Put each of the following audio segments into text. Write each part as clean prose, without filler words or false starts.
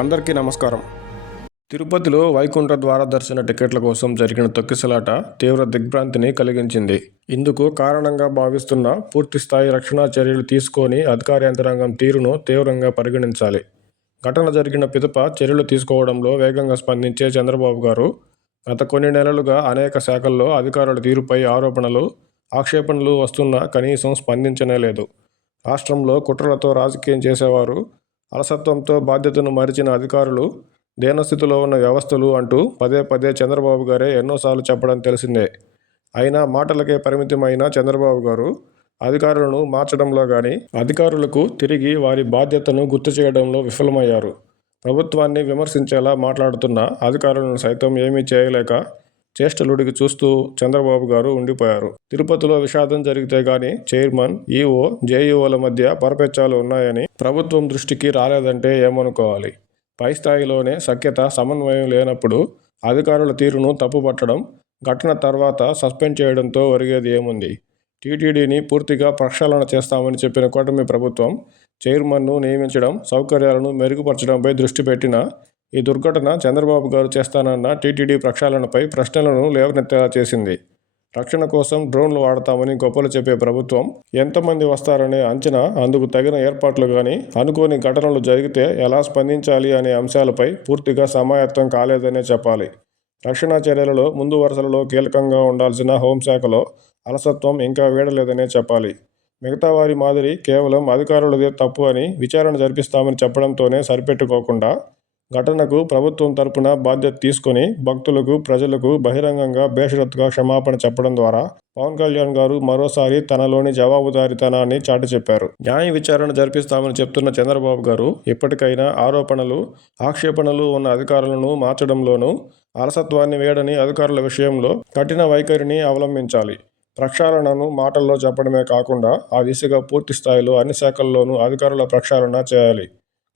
అందరికీ నమస్కారం. తిరుపతిలో వైకుంఠ ద్వార దర్శన టికెట్ల కోసం జరిగిన తొక్కిసలాట తీవ్ర దిగ్భ్రాంతిని కలిగించింది. ఇందుకు కారణంగా భావిస్తున్న పూర్తిస్థాయి రక్షణా చర్యలు తీసుకొని అధికార యంత్రాంగం తీరును తీవ్రంగా పరిగణించాలి. ఘటన జరిగిన పిదప చర్యలు తీసుకోవడంలో వేగంగా స్పందించే చంద్రబాబు గారు గత కొన్ని నెలలుగా అనేక శాఖల్లో అధికారుల తీరుపై ఆరోపణలు, ఆక్షేపణలు వస్తున్నా కనీసం స్పందించనే లేదు. రాష్ట్రంలో కుట్రలతో రాజకీయం చేసేవారు, అలసత్వంతో బాధ్యతను మరిచిన అధికారులు, దీనస్థితిలో ఉన్న వ్యవస్థలు అంటూ పదే పదే చంద్రబాబు గారే ఎన్నోసార్లు చెప్పడం తెలిసిందే. అయినా మాటలకే పరిమితమైన చంద్రబాబు గారు అధికారులను మార్చడంలో కానీ, అధికారులకు తిరిగి వారి బాధ్యతను గుర్తు చేయడంలో విఫలమయ్యారు. ప్రభుత్వాన్ని విమర్శించేలా మాట్లాడుతున్న అధికారులను సైతం ఏమీ చేయలేక చేష్టలుడికి చూస్తూ చంద్రబాబు గారు ఉండిపోయారు. తిరుపతిలో విషాదం జరిగితే గానీ చైర్మన్, ఈవో, జేఈఓల మధ్య పరపెచ్చాలు ఉన్నాయని ప్రభుత్వం దృష్టికి రాలేదంటే ఏమనుకోవాలి? పై స్థాయిలోనే సఖ్యత, సమన్వయం లేనప్పుడు అధికారుల తీరును తప్పుపట్టడం, ఘటన తర్వాత సస్పెండ్ చేయడంతో ఒరిగేది ఏముంది? టీటీడీని పూర్తిగా ప్రక్షాళన చేస్తామని చెప్పిన కూటమి ప్రభుత్వం చైర్మన్ను నియమించడం, సౌకర్యాలను మెరుగుపరచడంపై దృష్టి పెట్టినా ఈ దుర్ఘటన చంద్రబాబు గారు చేస్తానన్న టీటీడీ ప్రక్షాళనపై ప్రశ్నలను లేవనెత్తేలా చేసింది. రక్షణ కోసం డ్రోన్లు వాడతామని గొప్పలు చెప్పే ప్రభుత్వం ఎంతమంది వస్తారనే అంచనా, అందుకు తగిన ఏర్పాట్లు కానీ, అనుకోని ఘటనలు జరిగితే ఎలా స్పందించాలి అనే అంశాలపై పూర్తిగా సమాయత్తం కాలేదనే చెప్పాలి. రక్షణా చర్యలలో ముందు వరుసలలో కీలకంగా ఉండాల్సిన హోంశాఖలో అలసత్వం ఇంకా వీడలేదనే చెప్పాలి. మిగతా వారి మాదిరి కేవలం అధికారులదే తప్పు అని విచారణ జరిపిస్తామని చెప్పడంతోనే సరిపెట్టుకోకుండా ఘటనకు ప్రభుత్వం తరపున బాధ్యత తీసుకొని భక్తులకు, ప్రజలకు బహిరంగంగా బేషరతుగా క్షమాపణ చెప్పడం ద్వారా పవన్ కళ్యాణ్ గారు మరోసారి తనలోని జవాబుదారీతనాన్ని చాటి చెప్పారు. న్యాయ విచారణ జరిపిస్తామని చెప్తున్న చంద్రబాబు గారు ఇప్పటికైనా ఆరోపణలు, ఆక్షేపణలు ఉన్న అధికారులను మార్చడంలోనూ, అలసత్వాన్ని వీడని అధికారుల విషయంలో కఠిన వైఖరిని అవలంబించాలి. ప్రక్షాళనను మాటల్లో చెప్పడమే కాకుండా ఆ దిశగా పూర్తి స్థాయిలో అన్ని శాఖల్లోనూ అధికారుల ప్రక్షాళన చేయాలి.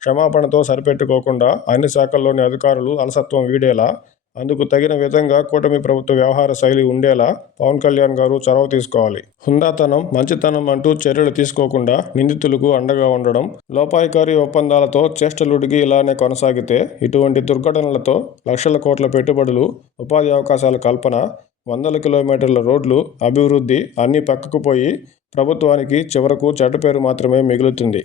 క్షమాపణతో సరిపెట్టుకోకుండా అన్ని శాఖల్లోని అధికారులు అలసత్వం వీడేలా, అందుకు తగిన విధంగా కూటమి ప్రభుత్వ వ్యవహార శైలి ఉండేలా పవన్ కళ్యాణ్ గారు చొరవ తీసుకోవాలి. హుందాతనం, మంచితనం అంటూ చర్యలు తీసుకోకుండా నిందితులకు అండగా ఉండడం, లోపాయికారి ఒప్పందాలతో చేష్టలుడిగి ఇలానే కొనసాగితే ఇటువంటి దుర్ఘటనలతో లక్షల కోట్ల పెట్టుబడులు, ఉపాధి అవకాశాల కల్పన, వందల కిలోమీటర్ల రోడ్లు, అభివృద్ధి అన్నీ పక్కకు పోయి ప్రభుత్వానికి చివరకు చెడ్డ పేరు మాత్రమే మిగులుతుంది.